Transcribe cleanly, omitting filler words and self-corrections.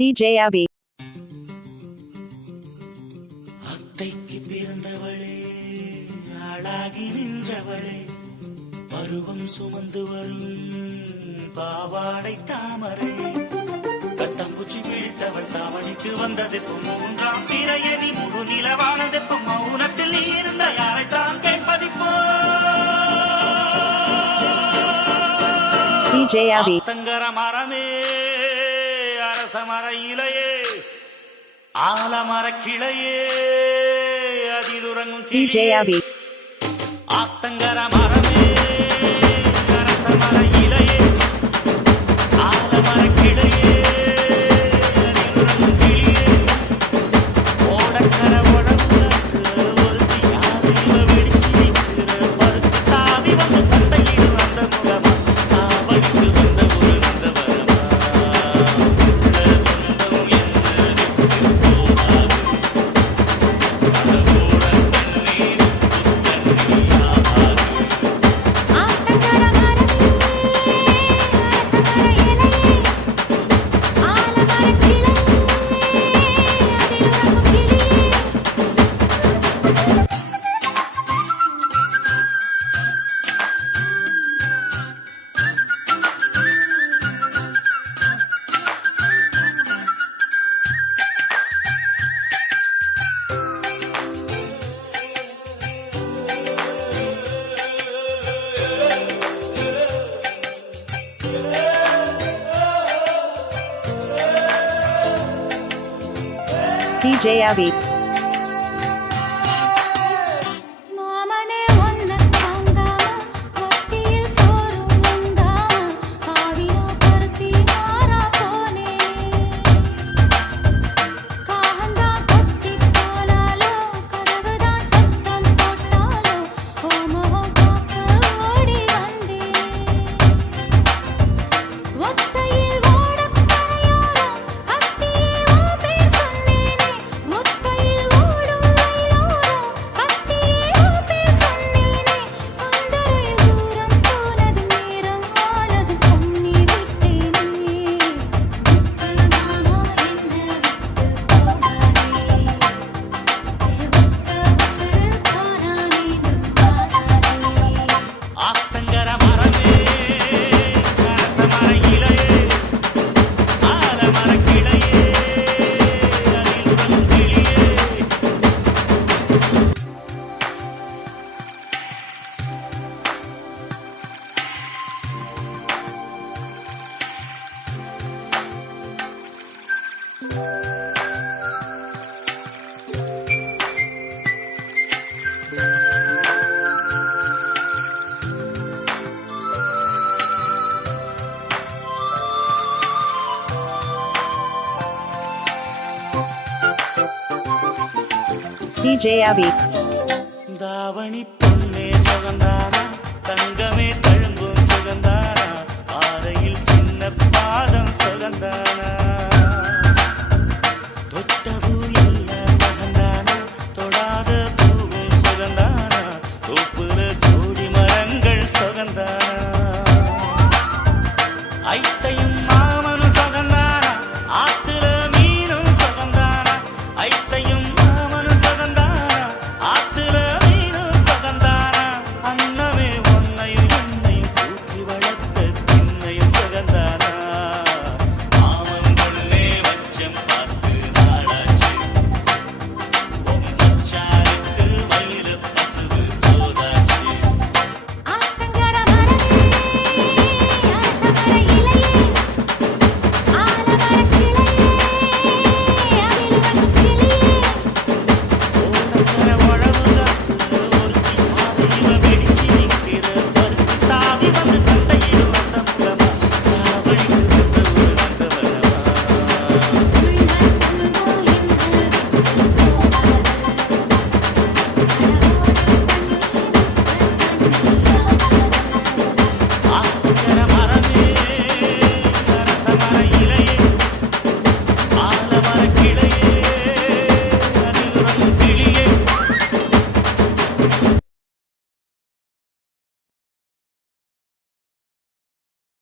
DJ Abby. அத்தைக்கு பிறந்தவளே ஆளாகி நின்றவளே பருவம் சுமந்து வரும் பாவாடை தாமரை கட்டம்பூச்சி பிடித்தவள் தாவணிக்கு வந்ததெப்போ மூன்றாம் பிறையணி முழு நிலவானதெப்போ மௌனத்தில் நீ இருந்த யாரைத்தான் கேட்பதிப்போ DJ Abby. தங்கர மரமே அரச மர இலையே ஆலமர கிளையே அதில் உறங்கும் DJ Abby. ஆத்தங்கர மரமே அரச மர இலையே ஆலமர கிளையே அதில் உறங்கும் கிளியே ஓடக்கர உடம்புல ஒருத்தி யாரு இவ வெடிச்சு நிற்கிற பருத்து தாவி வந்து சண்டையில் வந்த முகமா தாவடிக்கு வந்த ஒரு நந்தவரமா உள்ள சொந்தம் என்று விட்டு போகாது அதோட கண்ணீர் புத்தண்ணியாகாது ஆத்தங்கர மரமே அரச மர இலையே ஆலமர கிளையே அதில் உறங்கும் கிளியே DJ Abby. மாமனே ஒன்ன தாங்காம மத்தியில் சோறும் உண்டாம பாவினா பருத்தி மாறா போனே காகந்தான் கொத்தி போனாலோ கதவுதான் சத்தம் போட்டாலோ ஓ முகம் பார்க்க ஓடி வந்தேன் ஒத்தையில் ஓடக் கரையோரம் கத்தியே ஓ பேர் சொன்னேனே ஒத்தையில் ஓடும் ரயிலோரம் கத்தியே ஓ பேர் சொன்னேனே அந்தரையில் தூரம் போனதும் நேரம் ஆனதும் கண்ணீர் விட்டேனே முத்து மாமா என்ன விட்டு போகாதே ஒத்த உசுறு போனா மீண்டும் வாராதே ஆத்தங்கர மரமே அரச மர இலையே ஆலமர கிளையே அதில் உறங்கும் கிளியே DJ Abby. தாவணி பொன்னே சுகந்தானா தங்கமே தழும்பும் சுகந்தானா ஆரையில் சின்ன பாதம் சுகந்தானா